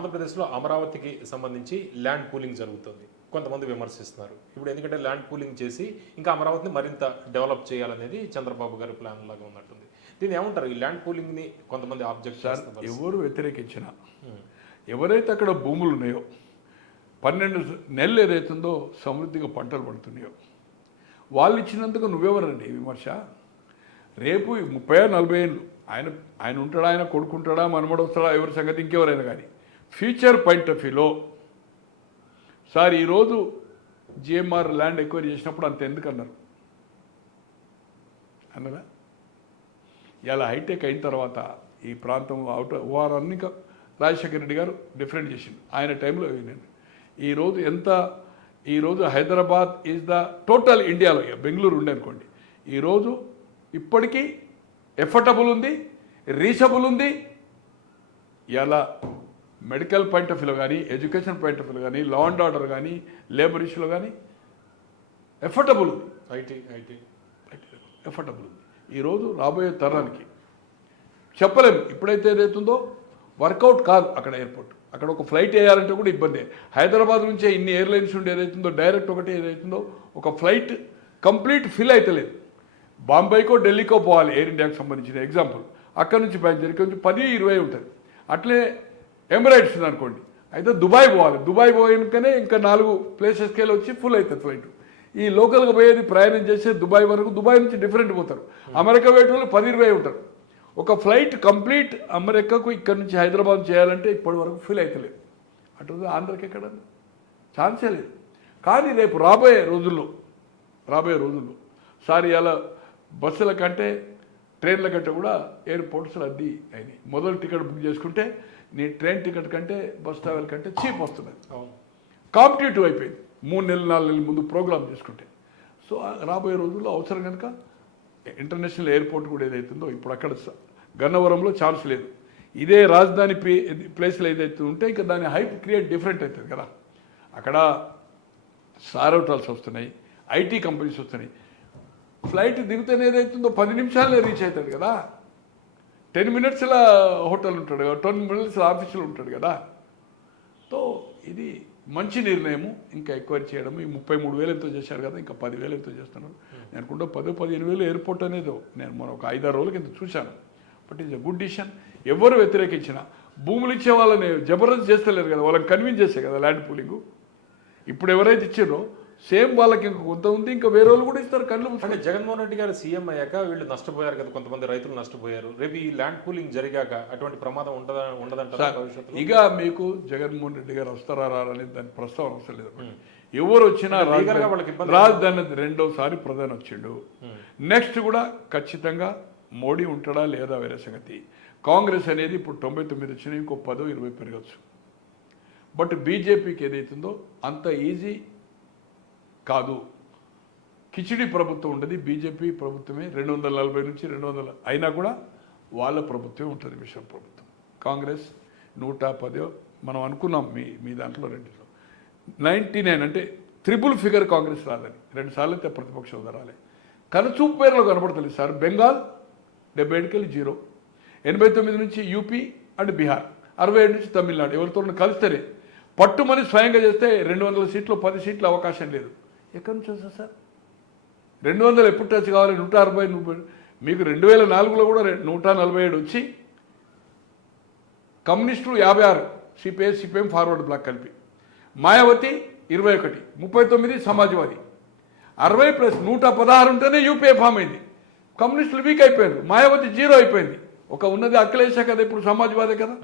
ఆంధ్రప్రదేశ్లో అమరావతికి సంబంధించి ల్యాండ్ పూలింగ్ జరుగుతుంది, కొంతమంది విమర్శిస్తున్నారు. ఇప్పుడు ఎందుకంటే ల్యాండ్ పూలింగ్ చేసి ఇంకా అమరావతిని మరింత డెవలప్ చేయాలనేది చంద్రబాబు గారి ప్లాన్ లాగా ఉన్నట్టుంది. దీన్ని ఏమంటారు? ఈ ల్యాండ్ పూలింగ్ని కొంతమంది ఆబ్జెక్ట్ చేస్తారు. ఎవరు వ్యతిరేకించినా, ఎవరైతే అక్కడ భూములు ఉన్నాయో 12 నెలలు ఏదైతుందో సమృద్ధిగా పంటలు పడుతున్నాయో వాళ్ళు ఇచ్చినందుకు నువ్వెవరండి విమర్శ? రేపు 30-40 ఏళ్ళు ఆయన ఉంటాడా, ఆయన కొడుకుంటాడా, మనమడు వస్తాడా, ఎవరి సంగతి ఇంకెవరైనా కానీ ఫ్యూచర్ పాయింట్ ఆఫ్ వ్యూలో సార్ ఈరోజు జిఎంఆర్ ల్యాండ్ ఎక్వైరీ చేసినప్పుడు అంత ఎందుకు అన్నారు అన్నదా? ఇలా హైటెక్ అయిన తర్వాత ఈ ప్రాంతం ఓఆర్ అన్ని రాజశేఖర రెడ్డి గారు డిఫరెంట్ చేసిండు ఆయన టైంలో. ఈరోజు హైదరాబాద్ ఈజ్ ద టోటల్ ఇండియాలో, బెంగళూరు ఉండే అనుకోండి, ఈరోజు ఇప్పటికీ ఎఫర్టబుల్ ఉంది, రీచబుల్ ఉంది. ఇలా మెడికల్ పాయింట్ ఆఫ్ వ్యూలో కానీ, ఎడ్యుకేషన్ పాయింట్ ఆఫ్ వ్యూలో కానీ, లా అండ్ ఆర్డర్ కానీ, లేబర్ ఇష్యూలో కానీ ఎఫర్టబుల్ ఉంది. ఐటీ ఎఫర్టబుల్ ఉంది. ఈరోజు రాబోయే తరానికి చెప్పలేము. ఇప్పుడైతే ఏదైతుందో వర్కౌట్ కాదు అక్కడ ఎయిర్పోర్ట్. అక్కడ ఒక ఫ్లైట్ వేయాలంటే కూడా ఇబ్బంది. హైదరాబాద్ నుంచే ఇన్ని ఎయిర్లైన్స్ ఉండి ఏదైతుందో డైరెక్ట్ ఒకటి ఏదైతుందో ఒక ఫ్లైట్ కంప్లీట్ ఫిల్ అవుతలేదు. బాంబేకో ఢిల్లీకో పోవాలి ఎయిర్ ఇండియాకి సంబంధించిన ఎగ్జాంపుల్. అక్కడ నుంచి బయలుదేరి కొంచెం 10-20 ఉంటుంది. అట్లే ఎమిరేట్స్ అనుకోండి, అయితే దుబాయ్ పోవాలి. దుబాయ్ పోయినకనే ఇంకా 4 ప్లేసెస్కి వెళ్ళి వచ్చి ఫుల్ అవుతుంది ఫ్లైట్. ఈ లోకల్గా పోయేది ప్రయాణం చేసే దుబాయ్ వరకు, దుబాయ్ నుంచి డిఫరెంట్ పోతారు. అమెరికా పోయే వాళ్ళు 10-20 ఉంటారు. ఒక ఫ్లైట్ కంప్లీట్ అమెరికాకు ఇక్కడ నుంచి హైదరాబాద్ చేయాలంటే ఇప్పటి వరకు ఫిల్ అవుతలేదు. అటు ఆంధ్రకి ఎక్కడ ఛాన్సే లేదు. కానీ రేపు రాబోయే రోజుల్లో సార్ ఇలా బస్సుల కంటే ట్రైన్ల కంటే కూడా ఎయిర్పోర్ట్స్ రద్దీ అయినాయి. మొదలు టికెట్ బుక్ చేసుకుంటే నీ ట్రైన్ టికెట్ కంటే బస్ ట్రావెల్ కంటే చీప్ వస్తున్నది. కాంపిటేటివ్ అయిపోయింది 3 నెలలు 4 నెలల ముందు ప్రోగ్రామ్ చేసుకుంటే. సో రాబోయే రోజుల్లో అవసరం కనుక ఇంటర్నేషనల్ ఎయిర్పోర్ట్ కూడా ఏదైతుందో ఇప్పుడు అక్కడ గన్నవరంలో ఛాన్స్ లేదు. ఇదే రాజధాని ప్లేస్లో ఏదైతే ఉంటే ఇంకా దాని హైప్ క్రియేట్ డిఫరెంట్ అవుతుంది కదా. అక్కడ సారవటాల్సి వస్తున్నాయి, ఐటీ కంపెనీస్ వస్తున్నాయి. ఫ్లైట్ దిగుతూనే ఏదైతుందో 10 నిమిషాలనే రీచ్ అవుతాడు కదా. 10 మినిట్స్లో హోటల్ ఉంటాడు కదా, 10 మినిట్స్లో ఆఫీసులో ఉంటాడు కదా. సో ఇది మంచి నిర్ణయము. ఇంకా ఎంక్వైరీ చేయడం. ఈ 33,000 ఎంతో చేశారు కదా, ఇంకా 10,000 ఎంతో చేస్తున్నారు. నేను అనుకుంటా 10-15,000 ఎయిర్పోర్ట్ అనేది నేను మనం ఒక 5-6 రోజుల కింద చూశాను. But is a good decision. ఎవరు వ్యతిరేకించినా భూములు ఇచ్చే వాళ్ళని జబర్దస్త్ చేస్తలేరు కదా, వాళ్ళని కన్విన్స్ చేసే కదా ల్యాండ్ పూలింగ్. ఇప్పుడు ఎవరైతే ఇచ్చారో సేమ్ వాళ్ళకి ఇంకా కొంత ఉంది, ఇంకా వేరే వాళ్ళు కూడా ఇస్తారు. కళ్ళు అంటే జగన్మోహన్ రెడ్డి గారు సీఎం అయ్యాక వీళ్ళు నష్టపోయారు కదా, కొంతమంది రైతులు నష్టపోయారు. రేపు ఈ ల్యాండ్ పూలింగ్ జరిగాక అటువంటి ప్రమాదం ఉండదంటారా భవిష్యత్తులో? ఇక మీకు జగన్మోహన్ రెడ్డి గారు వస్తారా అనేది దాని ప్రస్తావన అవసరం లేదు. ఎవరు వచ్చినా రాజధాని 2వసారి ప్రధాని వచ్చిండు. నెక్స్ట్ కూడా ఖచ్చితంగా మోడీ ఉంటాడా లేదా వేరే సంగతి. కాంగ్రెస్ అనేది ఇప్పుడు 99 వచ్చినా ఇంకో 10-20 పెరగచ్చు. బట్ బీజేపీకి ఏదైతుందో అంత ఈజీ కాదు. కిచిడి ప్రభుత్వం ఉండదు, బీజేపీ ప్రభుత్వమే. 240 నుంచి 200 అయినా కూడా వాళ్ళ ప్రభుత్వమే ఉంటుంది, మిషన్ ప్రభుత్వం. కాంగ్రెస్ 110 మనం అనుకున్నాం మీ దాంట్లో 2లో 99 అంటే ట్రిపుల్ ఫిగర్ కాంగ్రెస్ రాదని. 2 సార్లు అయితే ప్రతిపక్ష హోదా రాలే. కనుచూపు పేర్లో కనబడుతుంది సార్. బెంగాల్ 77 0, 89 నుంచి యూపీ అండ్ బీహార్, 67 నుంచి తమిళనాడు. ఎవరితో కలిస్తేనే పట్టుమని స్వయంగా చేస్తే 200 సీట్లు 10 సీట్లు అవకాశం లేదు. ఎక్కడి నుంచి వస్తుంది సార్? 200 ఎప్పుడు టచ్ కావాలి? 160 మీకు 2004లో కూడా 147 వచ్చి కమ్యూనిస్టులు 56, సిపిఎం ఫార్వర్డ్ బ్లాక్ కలిపి, మాయావతి 21, 39 సమాజ్వాదీ, 60 ప్లస్ 116 ఉంటేనే యూపీఏ ఫామ్ అయింది. కమ్యూనిస్టులు వీక్ అయిపోయారు, మాయావతి 0 అయిపోయింది. ఒక ఉన్నది అఖిలేష్ కదా, ఇప్పుడు సమాజ్వాదే కదా.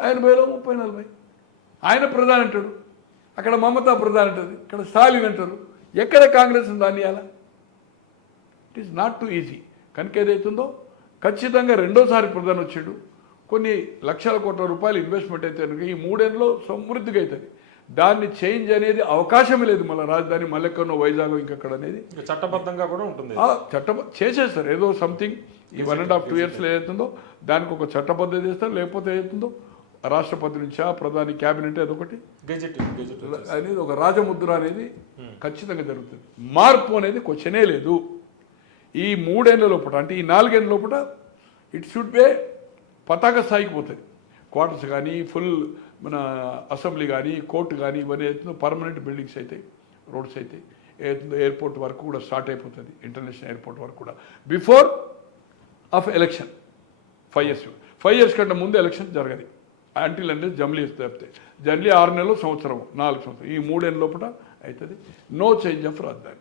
ఆయన 30-40 ఆయన ప్రధాని అంటాడు, అక్కడ మమతా ప్రధాని అంటుంది, ఇక్కడ స్టాలిన్ అంటారు. ఎక్కడ కాంగ్రెస్ దాన్ని అలా? It is not two easy. కనుక ఏదైతుందో ఖచ్చితంగా 2వసారి ప్రధాని వచ్చాడు. కొన్ని లక్షల కోట్ల రూపాయలు ఇన్వెస్ట్మెంట్ అయితే ఈ 3 ఏళ్ళలో సమృద్ధిగా అవుతుంది. దాన్ని చేంజ్ అనేది అవకాశమే లేదు. మళ్ళీ రాజధాని మల్లెక్కనో వైజాగ్ ఇంకక్కడ అనేది చట్టబద్ధంగా కూడా ఉంటుంది. చేసేస్తారు ఏదో సంథింగ్. ఈ 1.5-2 ఇయర్స్లో ఏదైతుందో దానికి ఒక చట్టబద్ధత చేస్తారు. లేకపోతే ఏదైతుందో రాష్ట్రపతి నుంచా ప్రధాని క్యాబినెట్ అదొకటి గెజెట్ అనేది ఒక రాజముద్ర అనేది ఖచ్చితంగా జరుగుతుంది. మార్పు అనేది క్వశ్చనే లేదు. ఈ 3 ఏళ్ల లోపల అంటే ఈ 4 ఏళ్ల లోపల ఇట్ షుడ్ బే పతాక స్థాయికి పోతుంది. క్వార్టర్స్ కానీ ఫుల్ మన అసెంబ్లీ కానీ కోర్టు కానీ ఇవన్నీ అవుతుందో పర్మనెంట్ బిల్డింగ్స్ అవుతాయి, రోడ్స్ అవుతాయి. ఏదైతుందో ఎయిర్పోర్ట్ వరకు కూడా స్టార్ట్ అయిపోతుంది, ఇంటర్నేషనల్ ఎయిర్పోర్ట్ వరకు కూడా before of election 5 years. 5 years కంటే ముందు ఎలక్షన్ జరగదు. యాంటీల్ అనేది జమ్లీ తప్పితే జర్లీ 6 నెలలు, సంవత్సరం, 4 సంవత్సరం, ఈ 3 ఏళ్ళ లోపల అవుతుంది. నో చేంజ్ ఆఫ్ రాజధాని.